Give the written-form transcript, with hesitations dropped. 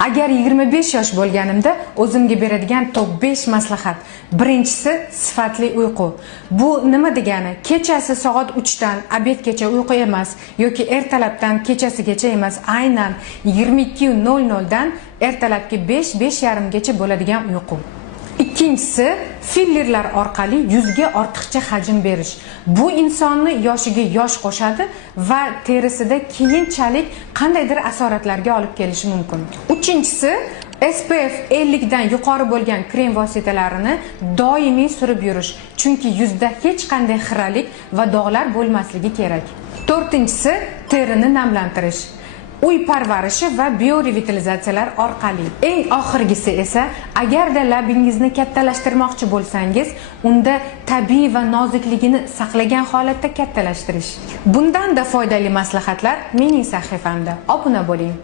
Agar 25 yosh bo'lganimda o'zimga beradigan top 5 maslahat. Birinchisi sifatli uyqu. Bu nima degani? Kechasi soat 3 dan obedgacha uyqu emas yoki ertalabdan kechasigacha emas, aynan 22:00 dan ertalabki 5:30 gacha bo'ladigan uyqu. Ikkinchisi fillerlar orqali yuzga ortiqcha hajm berish. Bu insonni yoshiga yosh qo'shadi va terisida keyinchalik qandaydir asoratlarga olib kelishi mumkin. Uchinchisi SPF 50 dan yuqori bo'lgan krem vositalarini doimiy surib yurish, chunki yuzda hech qanday xiralik va dog'lar bo'lmasligi kerak. To'rtinchisi terini namlantirish. Uy parvarishi va biorevitalizatsiyalar orqali. Eng oxirgisi esa, agarda labingizni kattalashtirmoqchi bo'lsangiz, unda tabiiy va nozikligini saqlagan holatda kattalashtirish. Bundan da foydali maslahatlar mening sahifamda. Obuna bo'ling.